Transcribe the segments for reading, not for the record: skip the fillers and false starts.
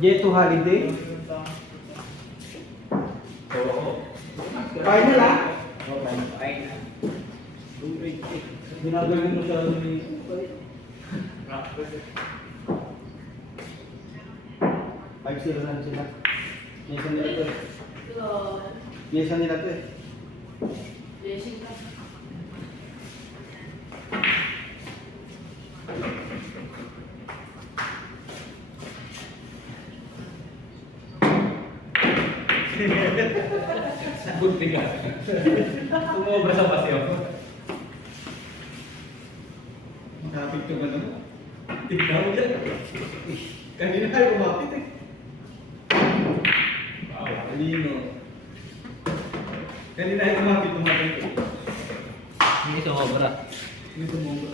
J2 Holiday. Final ah? Ginagaling mo siya ni... 5-0 lang sila. Piyesa nila to eh. Piyesa nila to eh. Bunti ka. Umobra sa pasyo. Makapit ka ba naman? Tignan mo yan. Kanina tayo kumapit eh. Wow. Kanino? Kanina tayo kumapit. Hindi sumobra. Hindi tumumba.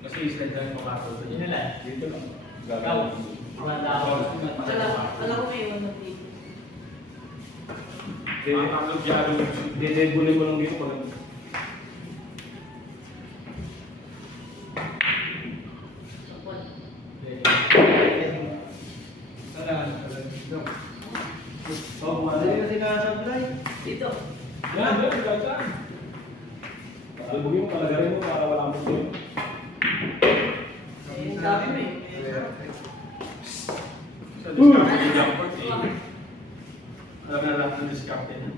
Kasi slide lang yung makato. Yun nila. Dito lang. Alam ko may iwan na dito. Ang lugyado. Didebulin mo lang dito. Oh, wala yung sinasablay. Dito. Yan, yan. Albugin mo, palagarin mo para wala mo dito. Eh, sabi mo eh. Sa discount yung jumper eh. Alam na lahat ng discount yan.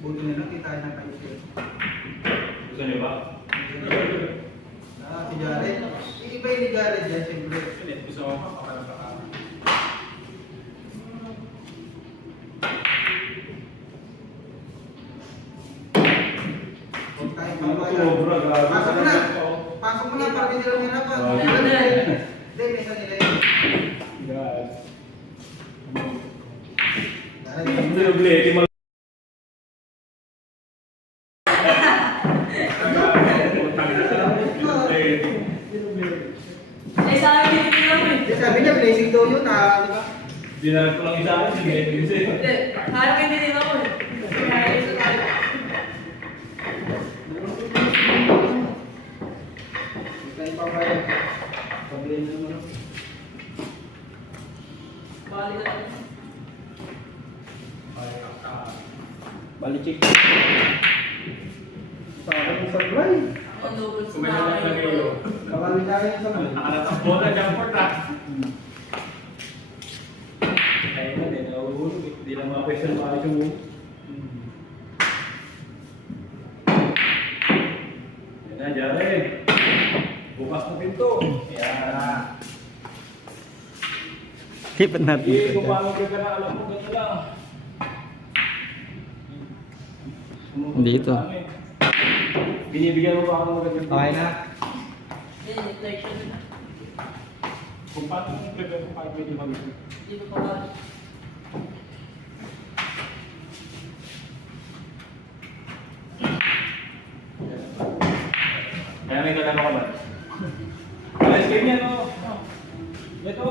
Buti na lang kita ng kaisip. Gusto niyo ba? Si Jared. Iba yung ni Jared yan, siyempre. Gusto mo pa, pakalapakalan. Huwag tayong pambayan. Sobra, grabe. Pasok mo na. Pasok mo na para hindi lang hirapan. Hindi, may isa nila yun. God. Jared. Hindi na bleki mo. Eh, sabi niya dito lang eh. Sabi niya, blessing daw yun, di ba? Dinarap ko lang isa akin, sige, sige. Hindi, harap hindi din ako eh. Kaya ito tayo. Huwag tayong pambayan. Pabili na naman. Balik na lang. Balichik. Sa akin yung sablay. Ang double sa Kumaya lang na kayo. Kawali tayo yung sablay. Nakalat ang bola, jumper na. Kaya na, hindi nahuhulog eh. Hindi lang mga question pa rin yung yan na, Jared. Bukas na pinto. Yan. Keep natin. Eh, kung paano ka na, alam mo, gano'n lang. Dito. Binibigyan mo pa ako ng magandang Okay na. Yan, reflection na. Kung paano mo prepare kung paano pwede mag Hindi ko pa balik. Kaya may tanong ka ba? Alas kayo niya, no? Ito.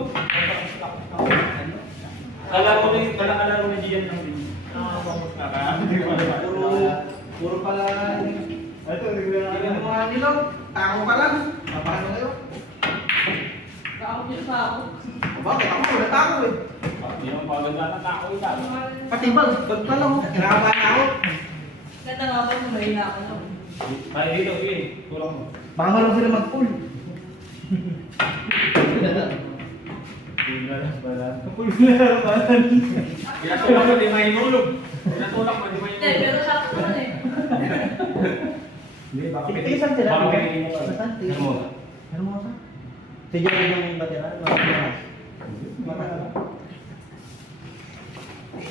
Kala ko na Gian lang din. Puro pala. Ito, yung mga nilaw. Tako pa lang. Paano ngayon? Takot niya sa ako. Bakit? Ako wala tako eh. Hindi naman paganda ng tao ita. Pati bag pa lang. Kinakabahan na ako. Ganda nga ba kung mahina ako na. Tayo dito, sige. Tulong mo. Baka lang sila mag-pull. Pinatulak mo, di mahinulog. Pinatulak mo, di Hindi, mahinulog. pero sakto naman eh. Hindi, baka Titisan sila. baka pinili mo pa. Saan? Ano mo? Ano mo sa? Si Jerry yung batera?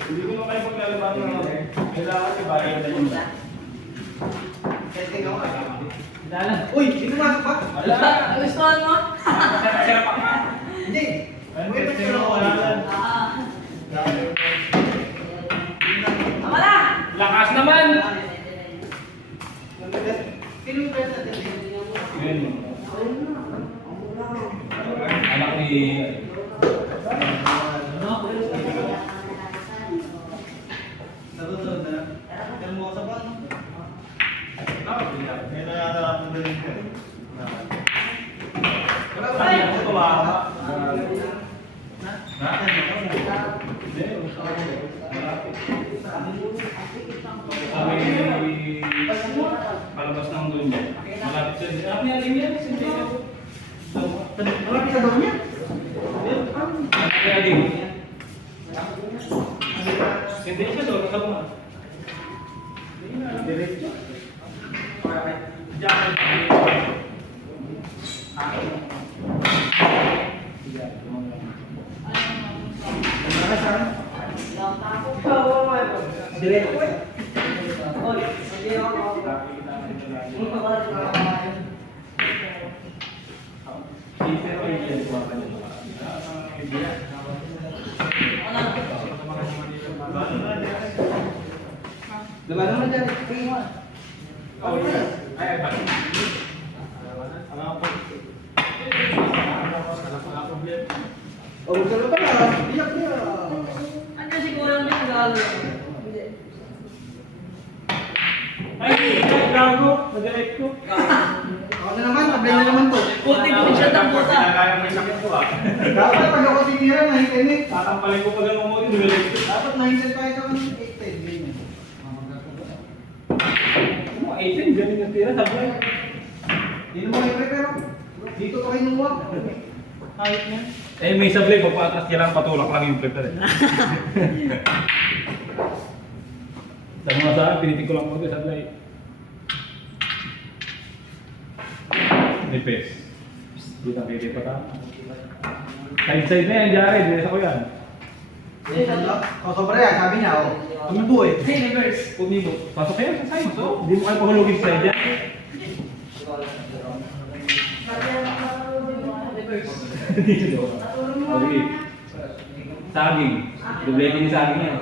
Hindi ko na kayo paglalaban ng ano. Kailangan yung bagay na yun. Testing ako. Dala. Uy, dito masok ba? Wala. Ang gustuhan mo? Sira pa ka. Hindi. Ano Uy, testing pero mo? wala Wala. lang. Tama na! Lakas naman! Sino yung best natin? Yun. Anak ni... Natutunod na lang. Yan mo sa pan. May nangyayaran akong galing ka. Wala ba? Ay! Ito ba? Ha? Hindi. Kami palabas ng doon niya. Malapit siya. Ano yan? Ano yan? Wala ka sa doon niya? Kaya din. Hindi siya doon. Sa mga. Diretso. Diyan. Wala saan? Diretso. Oy, hindi ako. Diba naman dyan? Oh, huwag ka na pala. Iyak niya. Andiyan si Kuya may regalo. Hindi. Ay, gago. Nag-elect ko. Ako na naman, sabihin na naman to. Puti po siya ng puta. Kaya may sakit ko ah. Dapat pag ako sinira, nahikinig. Tatampalin ko pag mo yung nag-elect ko. Dapat nahikinig tayo sa 8-10. Ganyan. Ano, 18, ganun yung tira. Sabi ko. Hindi naman kayo pero dito pa kinuha. Kahit niya. Eh, may sablay. Pagpaatras niya lang, patulak lang yung flip na rin. Sabi nga sa akin, pinitin ko lang mo ito, sablay. Nipis. Hindi na pili pa tayo. Side-side na yan, Jared. Nilasa ko yan. O, sobra yan. Sabi niya, oh. Tumibo eh. Hey, reverse. Pumibo. Pasok kayo sa side. So, hindi mo kayo pahulugin sa side yan. Reverse. Okay. Saging. Dublete ni saging yan.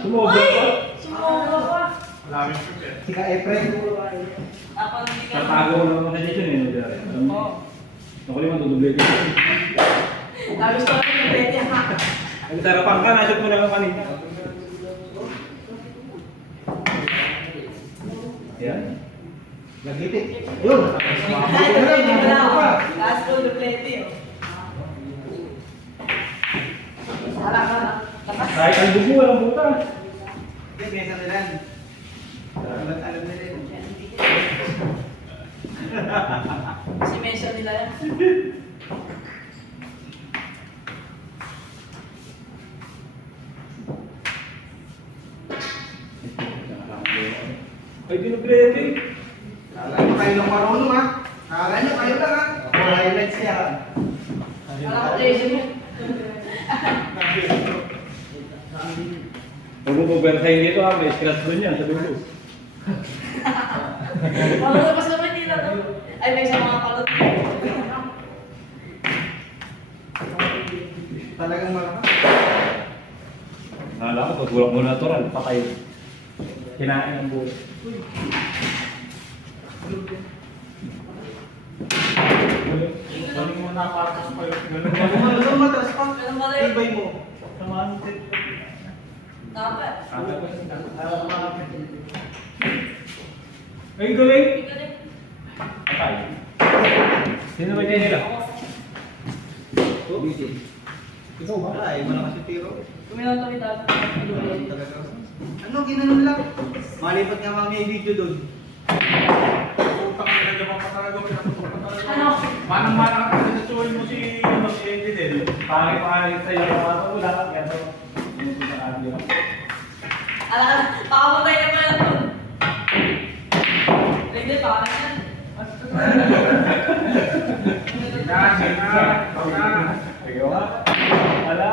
Sumobra Uy! pa. Sumobra pa. Si Ka Efren. Tapos hindi ka... Tatago ko naman sa dito eh. Jared. Oo. Nakuliman to dublete. Tapos ko rin yung pwede ha. Ang sarapan ka, nashoot mo na lang kanina. Yan. Nagitik. Yun. Kahit na hindi mo na ako. Last ko yung pwede. Wala ka na. Kahit ang dugo, walang butas. Hindi, kesa nila yan. Alam nila yun. Si Mesha nila yan. Ay, dinublete. Kala nyo kayo lang marunong ha. Kala nyo kayo lang ha. Highlights niya. Wala ko tayo mo. Huwag mo pubertahin dito ha, may scratch doon yan sa dugo. Wala na pas naman nila to. Ay, may sa mga palot. Talagang malakas. Nakala ko, tutulak mo natural, patay. Kinain ang buhay. Galing mo na para sa pilot. Ganun matras pa. Ganun pala yun. Ibay mo. Dapat. Ay, galing! Ika din. Patay. Sino ba niya nila? Ikaw ba? Ay, malakas yung tiro. Kumilang kami dapat. Ano, ginanon lang. Malipat nga mami yung video doon. Ano? Manang-manang ka sa tsuhin mo si Andy din. Pangit sa iyo, mga wala. Ganto. Yung pinakadyo. Alam, pakamatay ka pa yan doon. Hindi, pakamatay yan. Ayaw. Ala.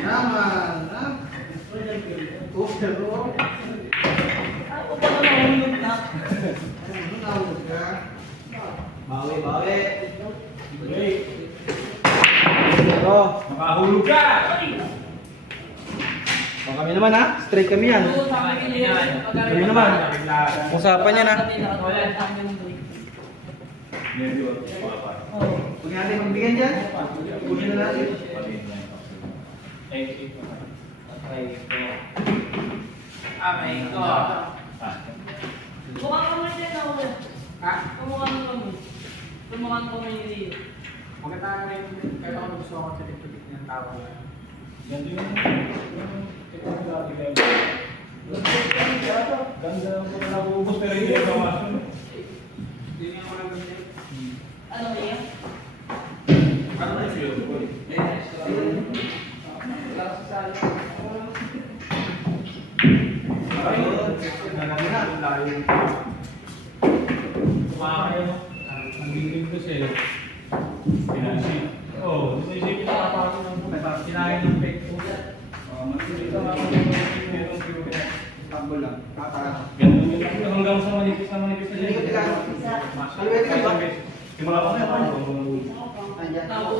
Naman, ha? Pero, Ay, upo na nahulog na. ano nahulog ka? Bawi, bawi. Oh, Makahulog ka! kami naman ha? Straight kami yan. Doon, sa akin yun. Kami naman. Usapan yan ha? Wala sa akin yung break. Medyo. Oo. Huwag natin magbigyan dyan. Kunin na natin. Amay ko. Mukha ka naman dyan ako. Ha? Kumukha mo kami. Kumukha mo kami ni Rio. Maganda rin. Kaya ako gusto ako sa titik ng tao. Yan din yung ganda mo na naubos pero hindi ka masok. Hindi nga ako nag-ganyan. Ano ba yan? Ano na siya? Kumakain mo. Ang giling ko sa'yo. Pinasi. Oo. Gusto isipin na kapatid ng pumunta. Kinain ng fake food. Ito nga ako meron kinuha. Tambol lang. Kakaroon. Ganun yun lang. Hanggang sa manipis na manipis na Hindi ko siya. tigano. Kaliwete ka ba? Simula pa na. Andyan. Tapos,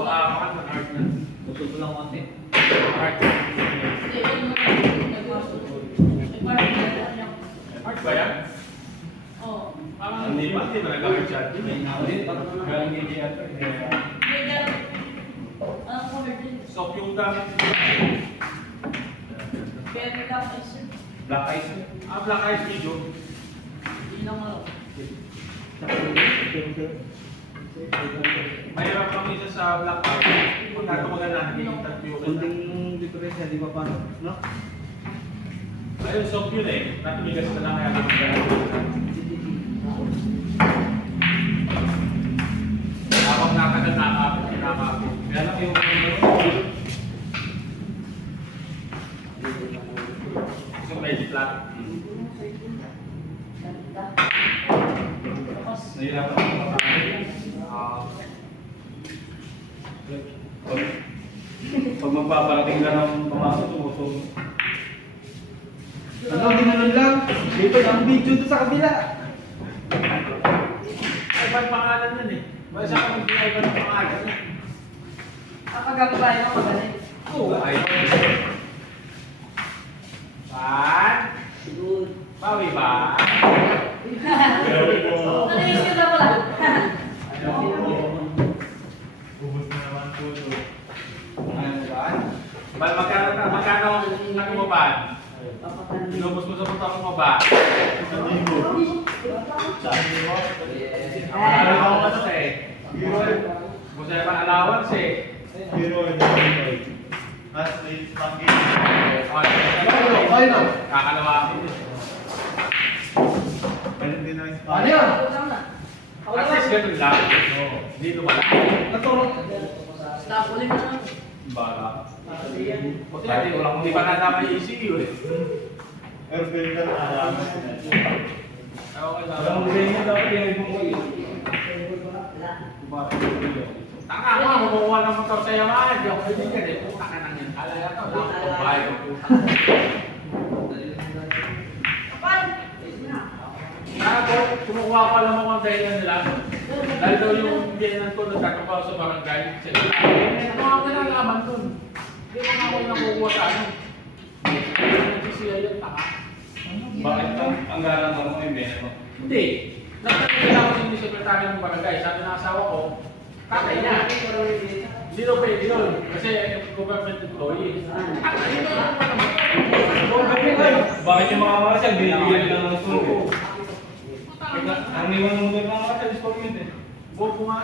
Gusto ko lang konti. hindi, yun mo nagpasok. Nagpasok na niya. Art ba yan? Oo. Hindi ba nag-art galing hindi ata. Hindi, yan. Anong color din? Soft yung gamit. Very dark eyes yun. Black eyes. Black eyes video. Hindi lang ano. Mahirap lang isa sa black eyes. Kung natumagan na nakikita yung Kunting diferensya, di ba paano? No? ayun, soft yun eh. Natumigas na lang kaya habang nakagal nakakapit. Kaya lang yung gusto medyo flat. Nahirapan ako mapapagod. Pag magpaparating ka ng pumasok, tumutong. Ano, ginanon lang. Dito ang video doon sa kabila. Ay, ba't pangalan nun eh? Ba't siya kung hindi ay ba't pangalan nun? Kapag ako tayo ng magaling. Oo, ay. Pan? Bawi ba? Ano yung sila pala? Ubus na naman po ito. Ano ba? Ba't magkano ang mo ba? Inubos mo sa punta mo ba? Sabi mo? Ang ako kasi eh. Kung sa'yo pang allowance eh. Kakalawin din. Ano yun? At least ganun lang. Hindi lumala. Naturo. Stop ulit na. Bala. Buti natin, hindi pa nadama yung ECU eh. Okay lang. Walang ganyan dapat yung ibang Tanga mo, kumukuha ng motor sa yaman. Yung kaibigan eh, puta ka nang yan. Kala yata, wala akong babae. Ako, kumukuha ko alam mo kung dahilan nila. Dahil daw yung biyanan ko nagkakapaw sa barangay. Sila, ano ang kinalaman dun? Hindi ko nga ako yung nakukuha sa ano. Nagsisiya yun, tanga. Bakit ang galang mo yung bene mo? Hindi. Nagtatagil ako sa sekretary ng barangay. Sabi ng asawa ko, tatay niya. Hindi daw pwede yun. Kasi government employee. Tatay na. Bakit yung mga marasal, binibigyan lang ng school? Ang iwan ng motor ng marasal, installment eh. Bobo nga.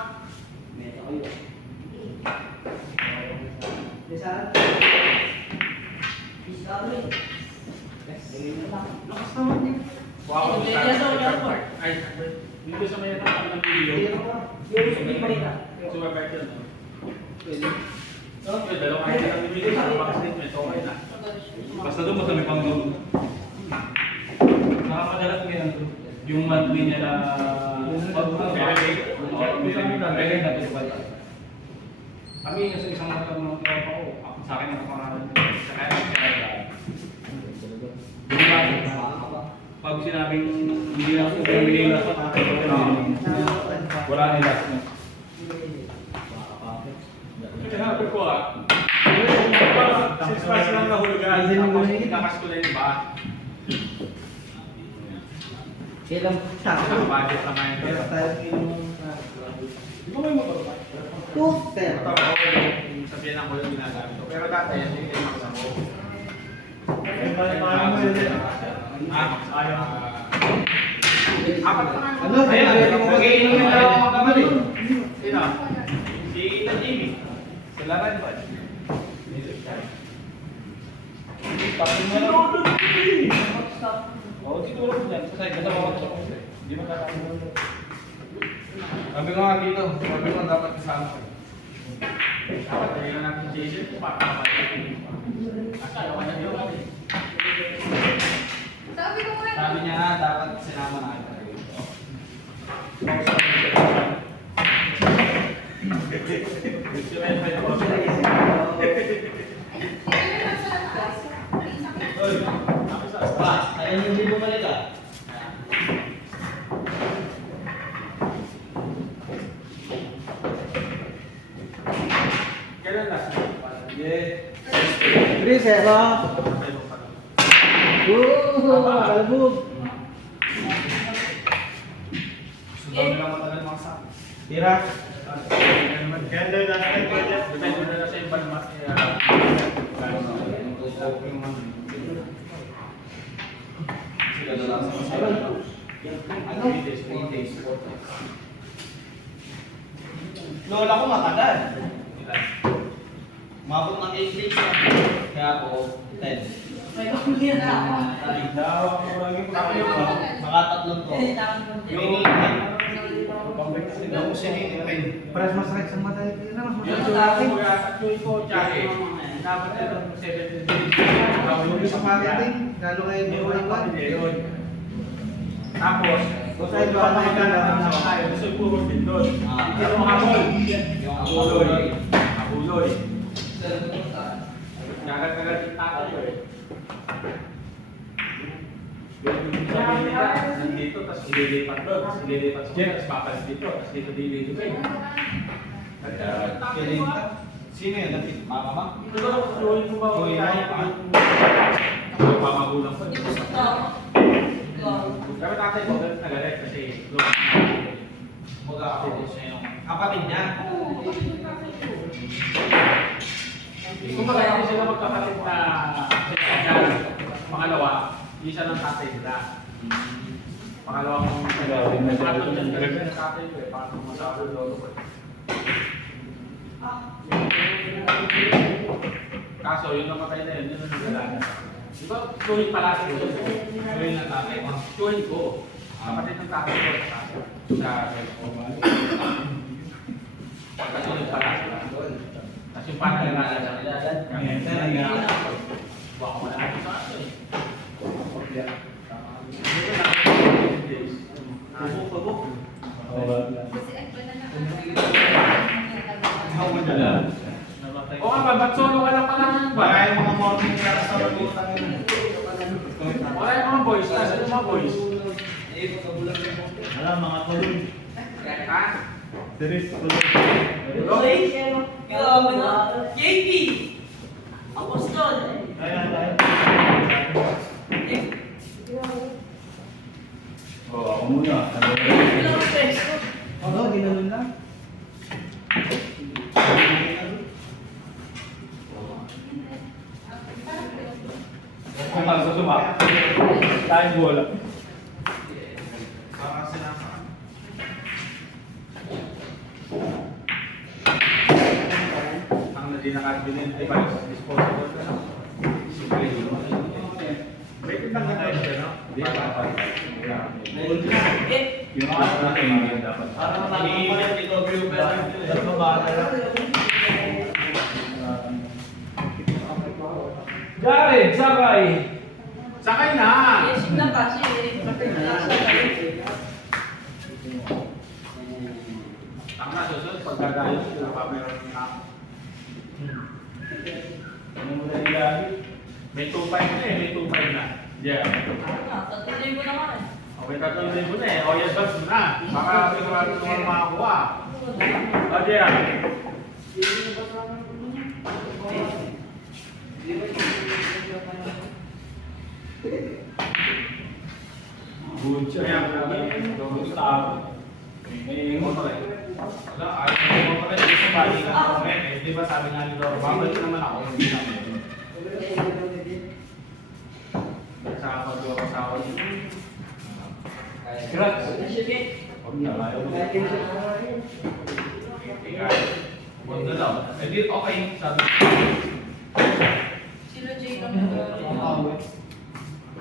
Lakas naman din. Kuha ko Hindi, sa yan daw, yan daw. Ay, dito sa may natapos ng video. Yung balita. Super bad yun. Pwede. Yung dalawang kahit lang bibili sa bank statement, okay na. Basta doon mas may pang doon. Nakakadalas ko yan. Yung monthly niya na... Pwede na ito pala. Kami sa isang mga tropa ko, sa akin ang pangalan sa kaya pag sinabing hindi na ako bumili na wala nila. Sinabi ko since pas lang nahulugan, tapos ikakas ko na yung iba. Kailang sa Budget naman yun. Pero tayo yung... Di ba may motor ba? Scooter. Ito ako yung sabihan ako yung ginagamit ko. Pero dati, hindi ko yung makasama ko. Apat na nga. Ano? Pwede mo mag-iinom yung dalawang magkamali. Sino? Si Ethan Jimmy. Sa laran ba? Oo, siguro dyan. Sa side, kasama ko sa kose. Hindi mo kakalimutan. Sabi ko nga dito, sabi ko dapat kasama ko. Dapat na yun natin Jason kung pakakapagin. Kasi ayaw kanya yun. Sabi niya nga, dapat sinama na kita. Gusto na yun pa yung Pa, ayun yung libo balik ah. Kailan last? Yeah. Chris, hello. Kalbog. Sunod na lang matagal mga sa akin. Tira. Depende na lang sa ibang mas. Ano? Lola ko matagal. Mabot ng 8 days na. Kaya po, 10. May pamilya na ako. Makatatlong to. Yung Yung sinipin. Paras masakit sa mata. Yun na, mas Yan masakit yung sa akin. yung ko, Jackie. Dapat na lang 7 days. Yung sa marketing, lalo kayo buwan-buwan. Yun. Tapos, Kung sa'yo ba ang mga tayo, gusto puro din doon. Ah. Yung habol. yung Abuloy. Abuloy. Kagat-kagat yung tato ko eh. Yung sabihin nila, nandito, tapos ililipat doon, tapos ililipat sa kanya, tapos papalit dito, tapos dito dililipay. Sino yun? Mama ma? Ito, tuloy mo ba? Tuloy mo pa? Yung pamagulang ko. Wow. Pero tatay ko, galit na galit kasi Baga ako siya yung kapatid niya. kung baga hindi sila magkapatid na pangalawa, isa ng tatay nila. Pangalawang pangatlong dyan talaga ng tatay ko eh, pangatlong masabi ng lolo ko eh. Kaso yung namatay na yun, yun ang nagdalaga. Di ba, tuwing pala ko, tuwing ng tatay mo, tuwing ko, kapatid ng tatay ko sa kasunod pala sila. Tapos yung pangalan na nila, baka wala natin sa aso eh. Tubok. O nga ba, ba't solo ka lang pala ngayon ba? Baka yung mga morning class sa magulang yun. Wala yung mga boys, nasa yung mga boys. Alam, mga tulog. Ha? Series, tulog. JP! Apostol! Ayan, ayan. Oo, ako muna. Ilang peso? Ano, ginanon lang? Kung magsusuma. Tayo bola. Baka sinasaan. Ang hindi nakabilin, di ba? Disposable na lang. May tindang na tayo dyan, no? Hindi, dapat. Yung mga natin hindi dapat. Parang nakakapalit ito, view pero dalawa ba na lang? Jared, sabay! Sakay na! Yes, na kasi. Tama, susunod, pagkagayon, meron na. Ano mo na nilagi? May 2.5 na eh, may 2.5 na. Yeah. Tatuloy ko naman eh. Okay, tatuloy mo na eh. O, yes, bas mo na. Baka sigurado naman makakuha. O, yeah. Good siya. Gustavo. May motor eh. Wala, ayaw mo pa rin. Gusto ba, hindi ka comment eh. Di ba sabi nga nito, babalik naman ako. Hindi na meron. Nagsawa ko ako sa ako. Congrats! Sige. Huwag na, ayaw mo. Huwag na daw. Eh di, okay. Sabi ko. Sino Jay ka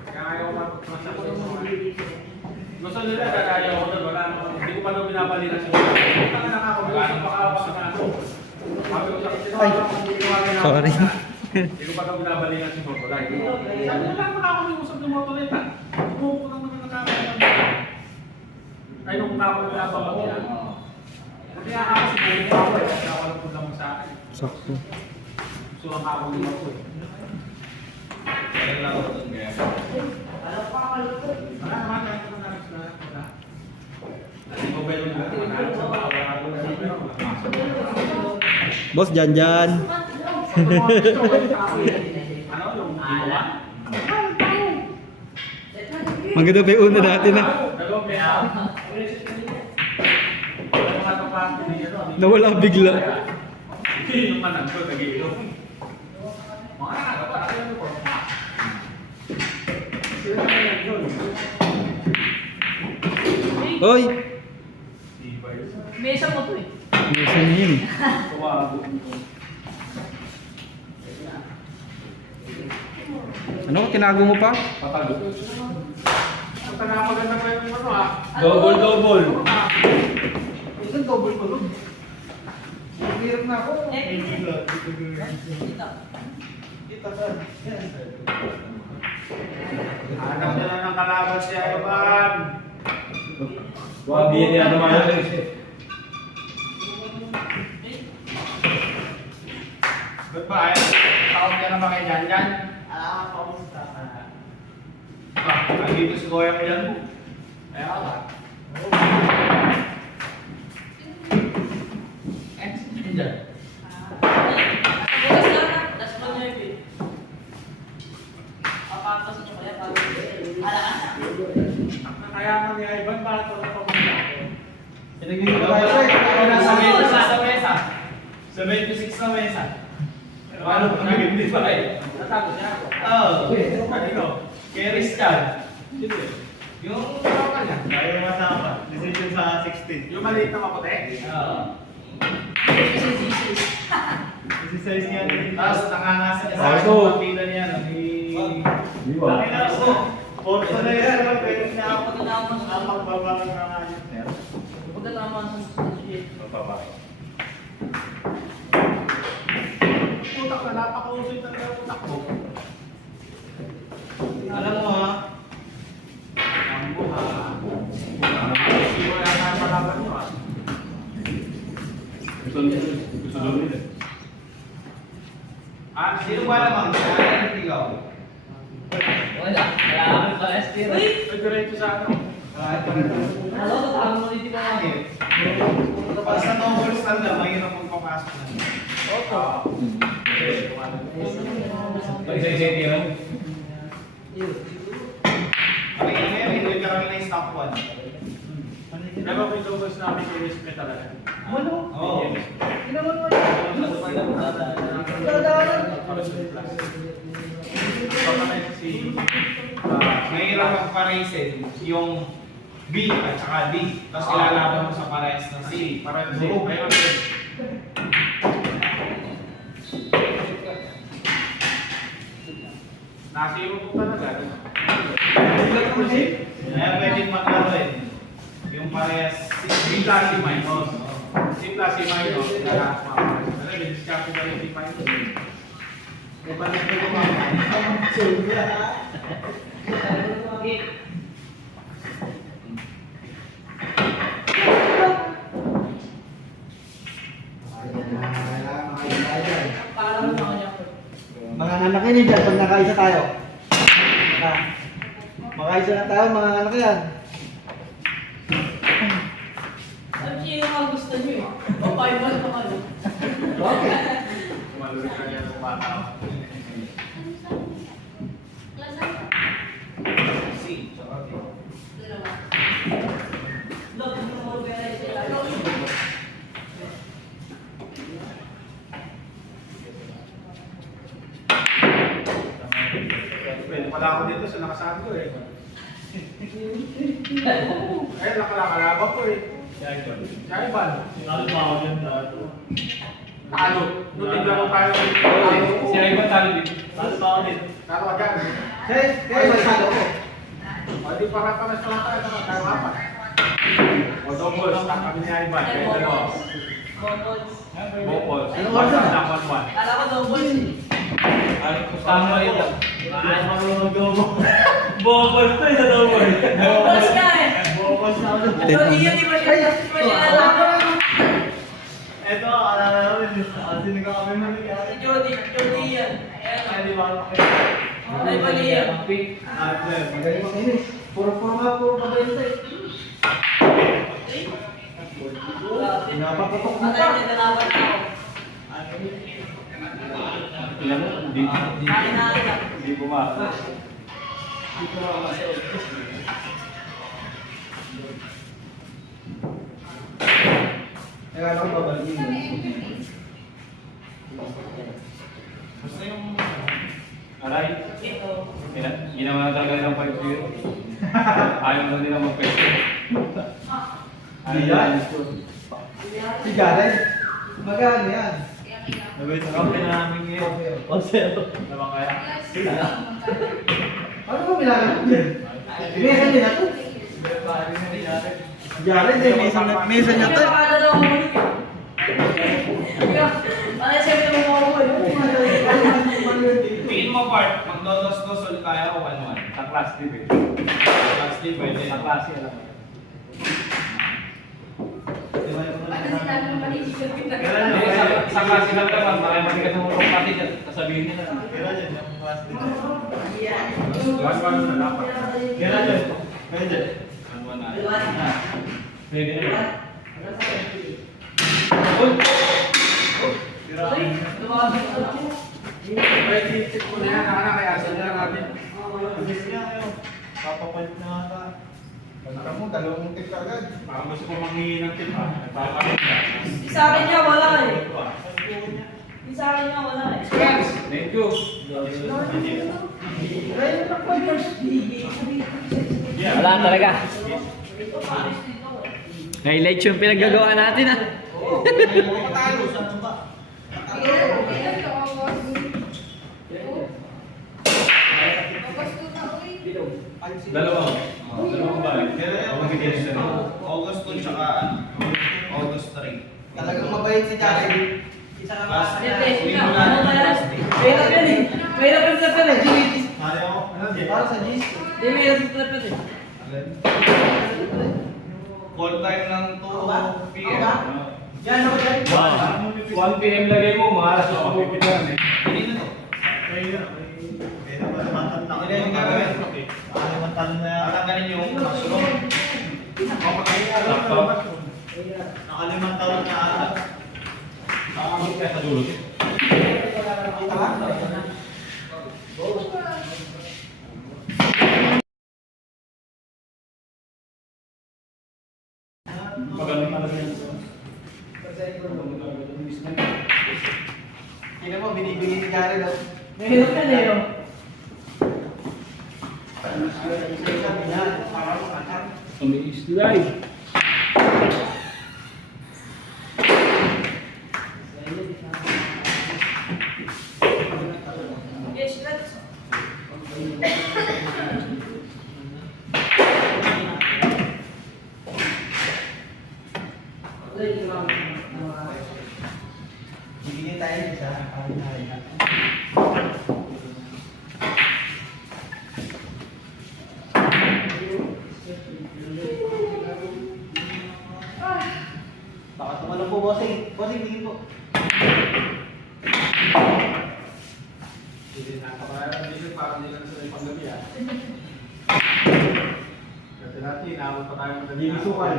Kaya ayaw masabi sa mga. Gusto nila, kaya ako doon. Wala naman. Hindi ko pa daw binabalikan siya. Kaya nakakabalikan pa ako sa ano. Sabi ko sa kasi Sorry. Hindi ko pa daw binabalikan si Moto. Sabi ko lang nakakamiusap ng Moto ulit. Umupo lang naman nakakamiusap. Ay, nung ako nababag yan. Kaya ako siguro ako eh. Kaya ako lang po lang sa akin. Sakto. Gusto lang ako ng Moto eh. Kaya lang ako doon kaya. Wala naman, kaya ko na wala. At yung mobile mo na naman, sa bawal ako na pero Boss, dyan. ano yung ala? Maganda pa yung una natin na. Dalawang may Nawala bigla. Yung manang ko, nag-iilong. Mga nakakapa, nakailan ko. Sila na yan yun. Hoy! May isang moto eh. Minsan yun. Tumago. Ano? Tinago mo pa? Patago. Ang maganda pa yung ano ah. Double. Isang double ko nun. Hirap na ako. Dito. Hanap na lang ng kalaban si Ivan. Wag din nila naman. Ba't ba eh? Tawag ka naman kay Jan. Kamusta ka? Nandito si Goya ko yan mo. Kaya ka ba? Sige dyan. Bukas lang na. Das pa niya yun. Papatos niyo kaya pag Kaya nga ni Ivan, bakit wala pa muna? Pinagiging tayo Nasa mesa, sa mesa. Sa 26 na mesa. Paano kung nag-hindi pa eh? Natago niya ako. Oo. Kanino? Kay Rizal. Sino eh? Yung tropa niya. Tayo masama. Decision sa 16. Yung maliit na maputi? Oo. Exercise nga din. Tapos nakangasa niya sa Ah, akin so- yung pila niya. Di ba? Laki na ako. Porto na yan. Pwede na ako. pagkatapos Ang magbabangang na nga yun. pagkatapos sa Jay. Mapapa. Utak na, napakausay talaga ang utak mo. Alam mo ha? Ang buha. Sino yata ang malaban mo ah? Gusto nila. Sino ba naman? Kaya ikaw. Wala kami pala estiro. Uy! May diretso sa ano? Hello, tatawag mo dito ka. Basta doubles lang na, mahirap magpapasok na. Opo. Pag-sexy yun. Kami ngayon, hindi ka kami na yung stop 1. Diba may doubles namin kay Wisme talaga? Oo. Ginawan mo yan. Mahirap ang paresin yung B at saka D. Tapos ilalaban mo sa parehas ng C. Parang si mayroon din. Nasiro ko talaga. Kaya pwedeng magkano eh. Yung parehas C plus C minus. C plus C minus. Ano, discount na yung C minus. Balik ko ko mama. Suga. Paalam mo sa kanya. Mga anak yan dyan, pag nakaisa tayo. Makaisa na tayo, mga anak yan. Ano siya yung mga gusto niyo? O 5 months pa kayo. Okay. Malulit ka niya ng bata. C. Tsaka D. Look, yung organize sila. Pwede pala ako dito sa nakasabi ko eh. Eh, nakalakalaban ko eh. Kaya ba? Ano ba ako dyan na? Talo. Nung tignan ko tayo. Si Ivan talo din. Talo pa ako din. Talo ka dyan. Hey, masyado ko. O, di para-paras pa lang tayo. Tayo apat. O, doubles. Kami ni Ivan. Kaya dalawa. Bobos. Bopos. Ano order? One. Kala ko doubles eh. Ano, tama yun lang. Ay, marunong dobo. Bobos to, isa dobo. Bobos ka eh. Bobos na ako. So, iyan, di ba siya? Di ba siya nalaman? Ito, alala namin. Sino ka kami Si nangyari? Jody. Jody yan. Ay, Ayan. di ba ako Ay, mali yan. Magaling makinis. Puro nga, puro pabenta eh. Pinapapatok mo Patay pa. na nalaman ako. Ilan mo? Di. Kain na lang. Di bumaka. Kaya ako babalikin mo. Basta yung... Aray. Ito. Ginawa na talaga ng 5-0. Ayaw na nila mag-pwesto. Yan. Si Jared. Magano yan? Nabit ang kampi namin ngayon. O, 0. Naman kaya? Ano ba minalaman dyan? Mesa din ako. Jared eh, mesa niya to. Pinapakala daw ako ulit eh. Bakit siyempre mo ako ulit? Tingin mo part, magdodos-dosol tayo o 1-1. Sa class D, eh. Last day pwede. Sa klase, alam mo. Sa klase lang naman, makaya ka sa mulong pati dyan. Sasabihin nila. One na dapat. Pwede na. Pwede na. Pwede tip ko na yan. Kaya sila lang natin. Papapalit na ata. Alam mo, dalawang tip ka agad. Baka gusto ko manghihi ng tip ha. Nagpapalit na. Sa akin niya wala eh. Sa akin niya wala eh. Thank you. Wala talaga. Highlight yung pinaggagawa natin ah. Dalawang balik. Ako magiging siya. August 2 tsaka August 3. Talagang mabait si Jared. Last Hindi, ano kaya? Mahirap yan eh. Mahirap yung trapper eh. Para sa GC. Hindi, mahirap yung trapper eh. Call time ng 2 p.m. Yan ako dyan. 1 PM lagay mo, mga alas 8 pupitan eh. Hindi na to. Hindi na gagawin. Tatanggalin yung sunod. Laptop. Nakalimang taon na ata. Nakakabot ka sa dulo. Magaling talaga yan. Tingnan mo, binibigay ni Jared. oh. Mahirap yan eh. oh. Umiis live. Yes, let's. Ano po, bossing? Bossing, tingin po. Hindi nakakabayan. Hindi parang hindi lang sa panggabi ah. Kasi natin, inaawal pa tayo ng gabi. Bisukan.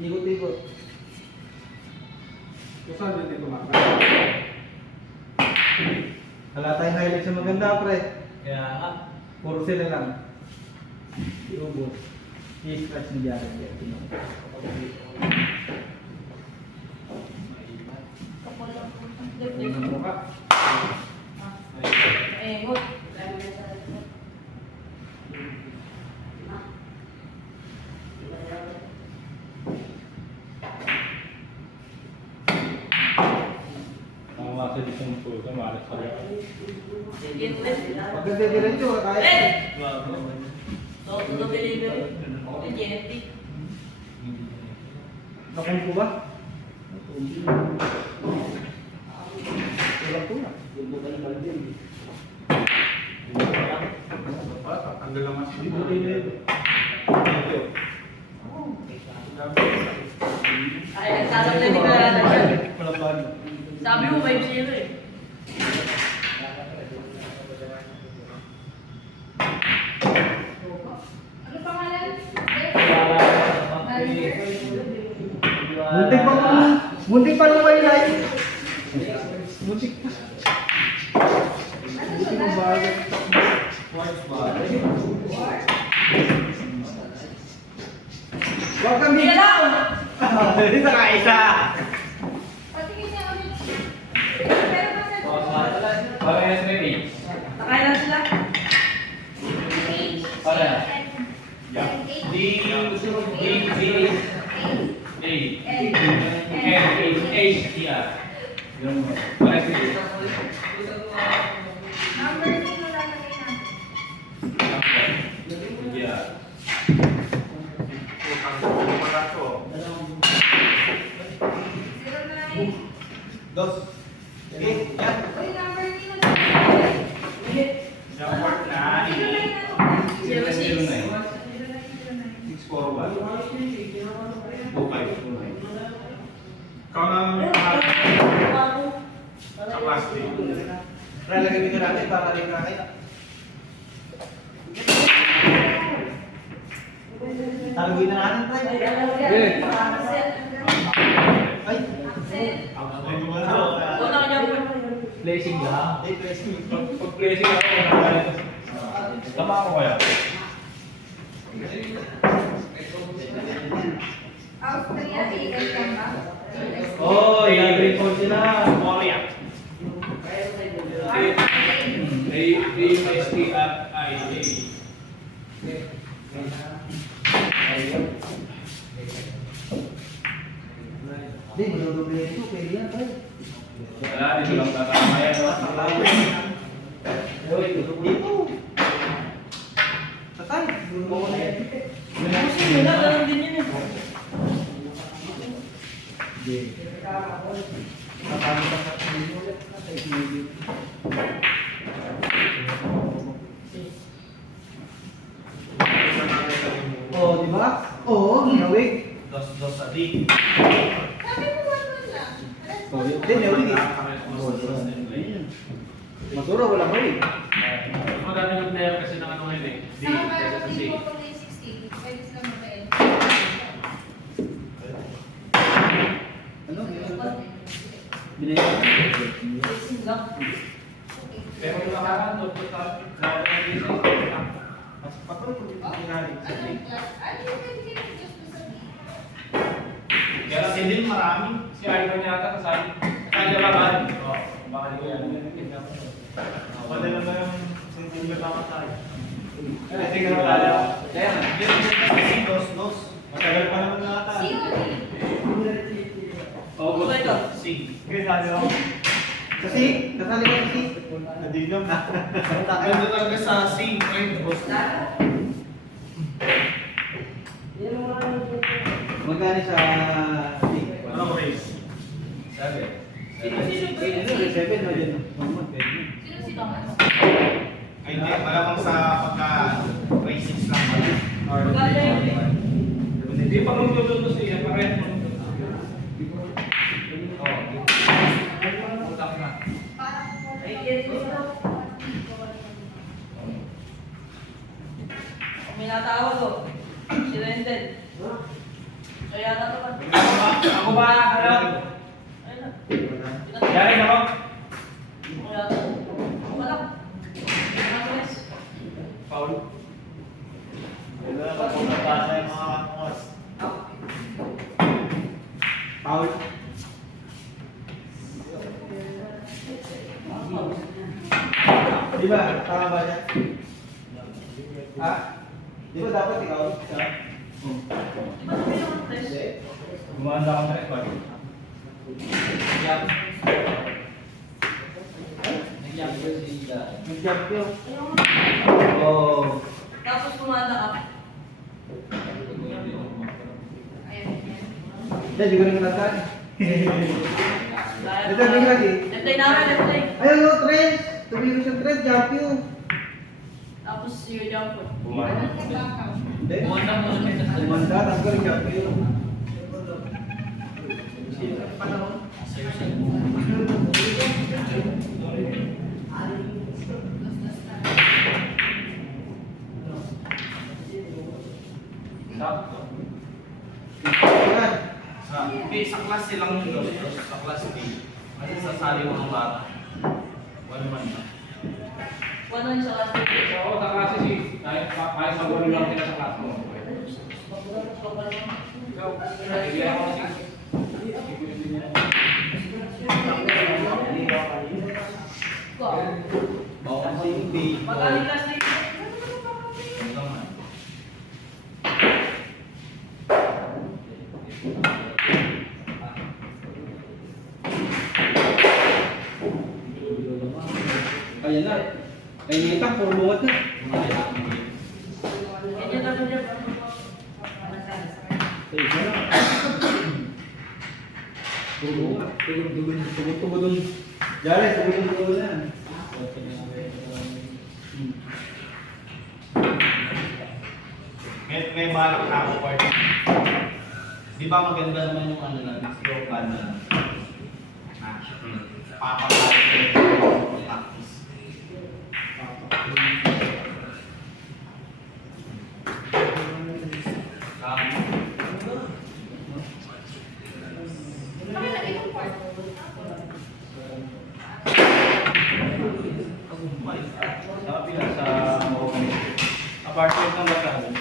Ikot-ikot. Kung saan din dito maka? Wala tayong highlights na maganda, pre. Kaya nga. Puro sila lang. Ubus. I-scratch ni Jared. Unang mukha. Eh, good. Tama sa disang po ito, maalas pa rin. Sige, let's Maganda diretso, kahit. Eh! So, to the delivery. Legend. Nakon ko ba? Walang tuna. Tatanggal naman si Dito. Ay, nagsasabi na siya. Walang bago. Sabi mo, 5-0 eh. Ano pangalan? Muntik pa nung may live. Muntik pa. Muntik pa ba? Wag kami. Hindi na lang! Hindi na kaisa. Patingin niya ulit. Pero basta Parehas rin eh. Nakain lang sila. Parehas. D. D, H, yeah. Ganun mo. Parehas rin. Number sino lalagay natin? Yeah. Utang ko pala to. 0 na lang eh. Dos. Sige, yan. Uy, number sino lalagay? Number 9. Sino na yun ako? 641. Okay. Ikaw na naman yung pangalan sa class D. Lalagay din natin para rin nakita. Talagin na natin, try. Ay. Una ka dyan. Placing lang. Ay, pressing. Pag placing ako, tama ako kaya. Austria, Eagle ka ba? Oh, i-agree po sila. Korea. A-S-T-I-A. Hindi, maludoble ito. Pwede yan, try. Wala, dito lang tatama yan. Dito. Tatay. Bulo ko na yan. Kasi wala, ganun din yun eh. Hindi. Tatay ka sa ulit. Tatay ulit. Oh, di ba? Oo, ginawig. Dos sa D. Sabi mo 1-1 lang. Oh, hindi, ginawig eh. Masuro, walang mawig. Madami yung player kasi ng ano ngayon eh. D. Saka Kaya parang sa C. hindi mo pag 60. Pwede sila mabait. Ano? Binigyan ka? Racing lang. Pero yung nakaraan, doon po sa Mas patuloy kung pinari sa Ano? tig. Ano yung pwede kayo just to sabihin? Kaya si din marami. Si Ivan yata kasali. Kaya laban. Oo, baka di ko yan. Wala naman yung sentiment naman tayo. Kasi ganun tayo. Kaya nga. Kasi dos. Matagal pa naman nata. COD. August. Ano ito? C. Okay, sabi ako. Kasi, kasali ka kasi. Nadinom na. Ganda talaga sa C. Right? Magkano sa tig? Ano race? Sabi. Seven na din. Sino si Thomas? Ay, hindi. Malamang sa pagka-races lang. Magkano yun? Hindi pa kung tututo siya, parehas mo. May natawag ko. Si Rendel. Kaya natawag. Ako ba? Ano? Ayun na. Yari na ako. Wala. Wala. Wala. Paul. Paul. Di ba? Tama ba yan? Ha? Di ba dapat ikaw? Siya? Di ba sabi yung test? Gumanda ako ng record. Nag-jump yun. Ayun. Oh. Tapos kumanda ka. Ayun. Yan, di ko rin kinasaan. Ito rin lagi. Left eye namin, left eye. Ayun, yung trend. Tumiro sa trend, jump yun. Tapos yung jump ko. Gumanda. Anong nag-backup? Hindi. Kumanda, tapos ko rin jump yun. Sakto. Yan. Sa class silang yung dos, sa class B. Kasi sasali mo ng bata. One man na. One on sa last week. So ako sa klase si, kahit sa walo lang kita sa klase mo. Ikaw, nagigil ako kasi. Bawal kasi yung B. Magaling last week. Ito man. Ayan na. Ay, nitang, puro bungat na. Ganyan lang dyan. Puro bungat. Tugod-tugod. Jare, tugod-tugod yan. May balak na ako part. Di ba maganda naman yung ano na, slow plan na papakalit yung practice. Kami na ibang part. Sa pila sa apartment ng Bataan.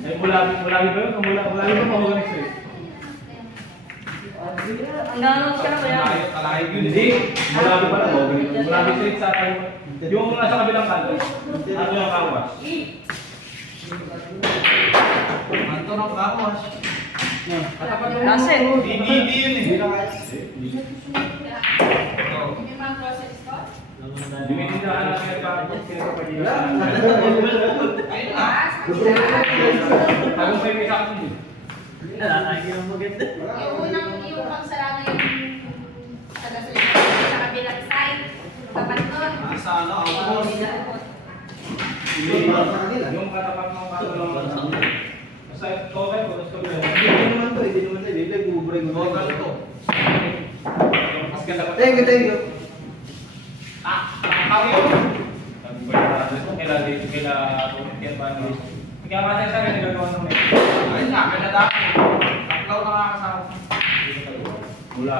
Ay, mulabi ba yun? Mulabi ba Mahogany Street? Ang gano'n ka na ba yan? Kalahin yun. Hindi, mulabi pa lang Mahogany. Mulabi Street sa tayo. Yung nasa kabilang kanto. Ano yung kawas? Anto ng kawas. Kasi. DDD yun eh. May mga grocery store? Dimitindahan lang kaya pa ako Wala. Ayun na. Tagong may pisa ko din. Yung unang, yung pagsarado yung sa kabilang side. Tapat nun. Nasa ano, ako. Yung katapat ng kanto lang. Basta okay po, gusto ko yun. Hindi naman to, hindi naman to. Hindi, bubray mo. Vocal to. Mas katapat. Thank you. Kami yun. Kaya kasi sa akin, nilagawa ng may. Ayun na, may nadami. Tatlaw na nga kasama. Mula.